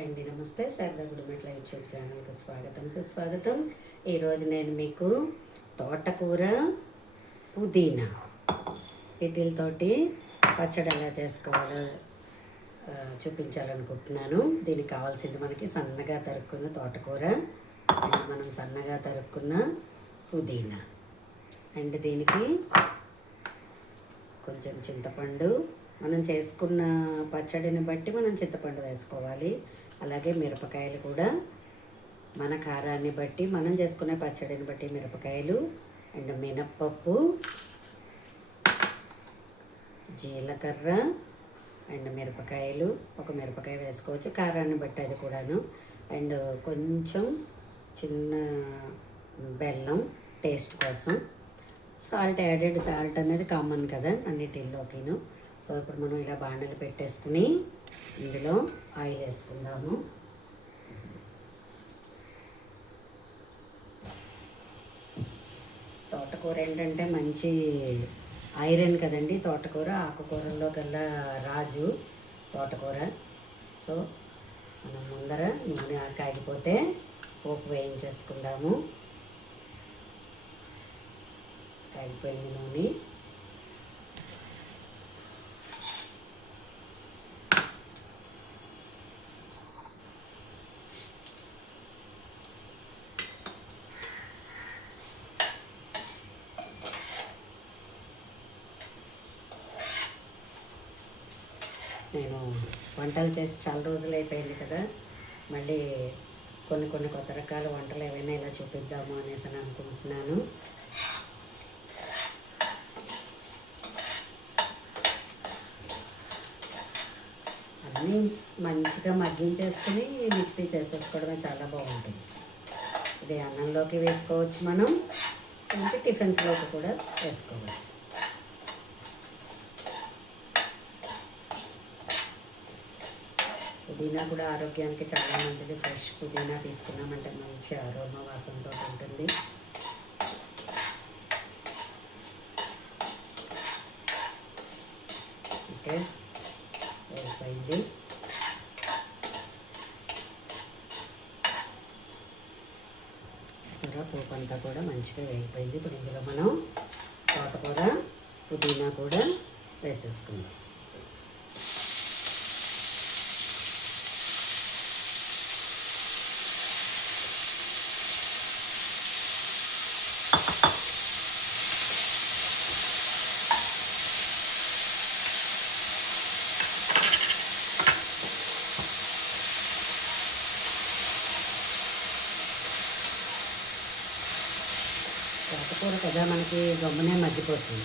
అండి నమస్తే శారదా గుడిమెట్ల యూట్యూబ్ ఛానల్కి స్వాగతం సుస్వాగతం. ఈరోజు నేను మీకు తోటకూర పుదీనా వీటితోటి పచ్చడి ఎలా చేసుకోవాలో చూపించాలనుకుంటున్నాను. దీనికి కావాల్సింది మనకి సన్నగా తరుక్కున్న తోటకూర అండ్ మనం సన్నగా తరుక్కున్న పుదీనా అండ్ దీనికి కొంచెం చింతపండు, మనం చేసుకున్న పచ్చడిని బట్టి మనం చింతపండు వేసుకోవాలి. అలాగే మిరపకాయలు కూడా మన కారాన్ని బట్టి, మనం చేసుకునే పచ్చడిని బట్టి మిరపకాయలు అండ్ మినప్పప్పు, జీలకర్ర అండ్ మిరపకాయలు, ఒక మిరపకాయ వేసుకోవచ్చు కారాన్ని బట్టి అది కూడాను. అండ్ కొంచెం చిన్న బెల్లం టేస్ట్ కోసం, సాల్ట్ యాడెడ్, సాల్ట్ అనేది కామన్ కదా అన్నిటిల్లోకిను. సో ఇప్పుడు మనం ఇలా బాండలు పెట్టేసుకుని ఇందులో ఆయిల్ వేసుకుందాము. తోటకూర ఏంటంటే మంచి ఐరన్ కదండి. తోటకూర ఆకుకూరల్లో కల్లా రాజు తోటకూర. సో మనం ముందర నూనె కాగిపోతే పోపు వేయించేసుకుందాము. కాగిపోయింది నూనె. నేను వంటలు చేసి చాలా రోజులు అయిపోయింది కదా, మళ్ళీ కొన్ని కొత్త రకాల వంటలు ఏవైనా ఇలా చూపిద్దాము అనేసి అని అనుకుంటున్నాను. అన్నీ మంచిగా మగ్గించేసుకుని మిక్సీ చేసేసుకోవడమే చాలా బాగుంటుంది. ఇది అన్నంలోకి వేసుకోవచ్చు, మనం ఇంకా టిఫిన్స్లోకి కూడా వేసుకోవచ్చు. పుదీనా కూడా ఆరోగ్యానికి చాలా మంచిది. ఫ్రెష్ పుదీనా తీసుకున్నామంటే మంచి అరోమా వాసనతో ఉంటుంది. ఓకే, వేసిపోయింది. పోపు అంతా కూడా మంచిగా వేగిపోయింది. ఇప్పుడు ఇందులో మనం తోటకూర పుదీనా కూడా వేసేసుకుందాం. తోటకూర కదా మనకి గమ్మునే మగ్గిపోతుంది.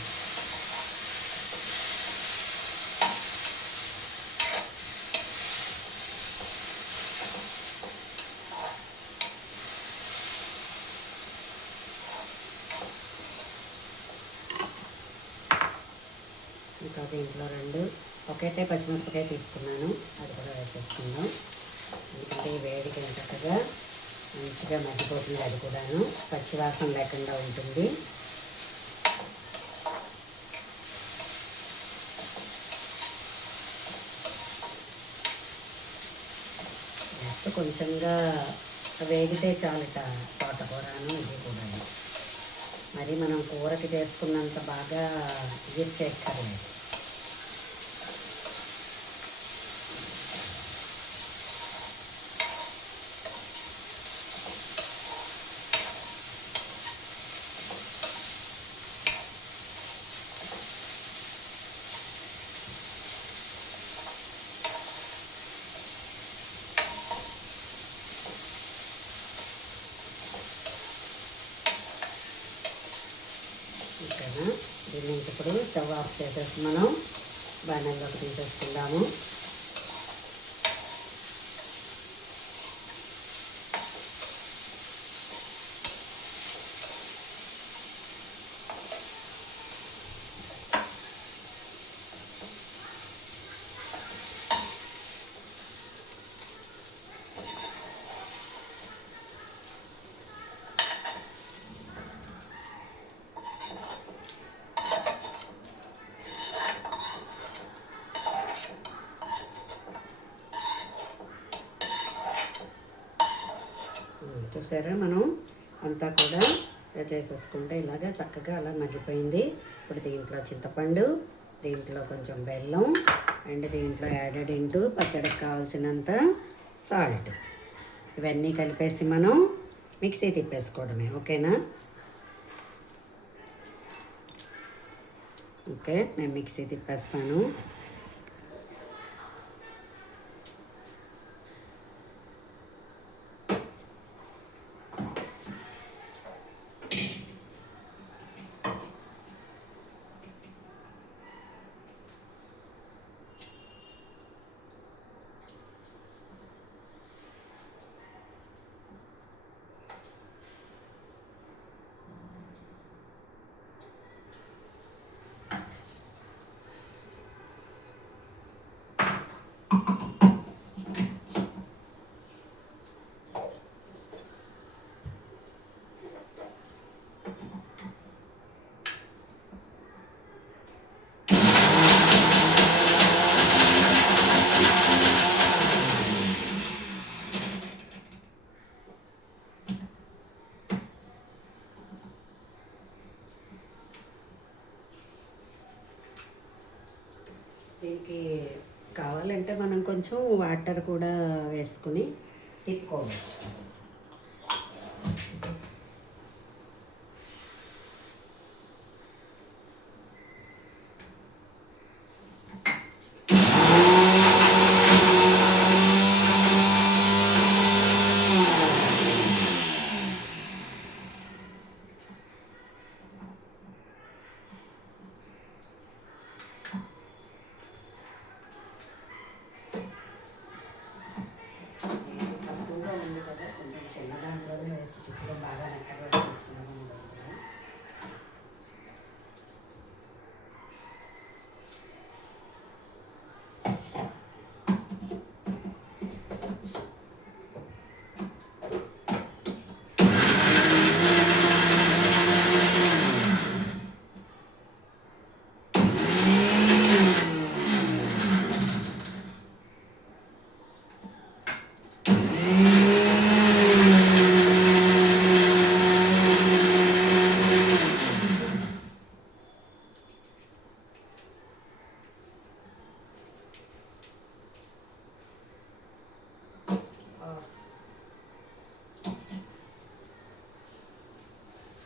ఇంకా దీంట్లో ఒకటే పచ్చిమిరపకాయ తీసుకున్నాను, అది కూడా వేసేసుకుందాం. ఎందుకంటే వేడికి చక్కగా మంచిగా మగ్గిపోతుంది, అది కూడాను పచ్చివాసన లేకుండా ఉంటుంది. జస్ట్ కొంచెంగా వేగితే చాలుట తోటకూరను ఇది కూడా. మరి మనం కూరకి చేసుకున్నంత బాగా ఇది చేయక్కర్లేదు. ఓకేనా, దీన్ని ఇప్పుడు స్టవ్ ఆఫ్ చేసేసి మనం బాండల్లోకి తీసేసుకుందాము. చూసారా మనం అంతా కూడా చేసేసుకుంటే ఇలాగా చక్కగా అలా మగ్గిపోయింది. ఇప్పుడు దీంట్లో చింతపండు, దీంట్లో కొంచెం బెల్లం అండ్ దీంట్లో యాడెడ్ ఇంటూ పచ్చడికి కావాల్సినంత సాల్ట్ ఇవన్నీ కలిపేసి మనం మిక్సీ తిప్పేసుకోవడమే. ఓకేనా? ఓకే, నేను మిక్సీ తిప్పేస్తాను. దీనికి కావాలంటే మనం కొంచెం వాటర్ కూడా వేసుకుని తిప్పుకోవచ్చు. బాగా మెత్తగా వేసేసుకున్నాము.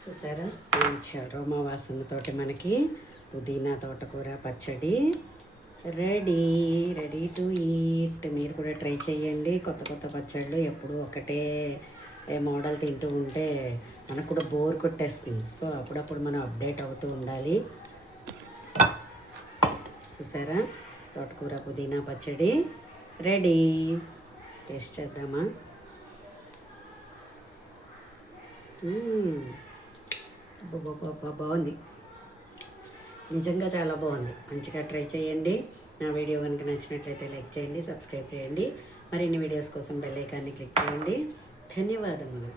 చూసారా, మంచి అరోమా వాసనతోటి మనకి పుదీనా తోటకూర పచ్చడి రెడీ టు ఈట్. మీరు కూడా ట్రై చేయండి. కొత్త కొత్త పచ్చళ్ళు ఎప్పుడు ఒకటే మోడల్ తింటూ ఉంటే మనకు కూడా బోర్ కొట్టేస్తుంది. సో అప్పుడప్పుడు మనం అప్డేట్ అవుతూ ఉండాలి. చూసారా, తోటకూర పుదీనా పచ్చడి రెడీ. టేస్ట్ చేద్దామా? బాగుంది, నిజంగా చాలా బాగుంది. మంచిగా ట్రై చేయండి. నా వీడియో కనుక నచ్చినట్లయితే లైక్ చేయండి, సబ్స్క్రైబ్ చేయండి. మరిన్ని వీడియోస్ కోసం బెల్ ఐకాన్ని క్లిక్ చేయండి. ధన్యవాదములు.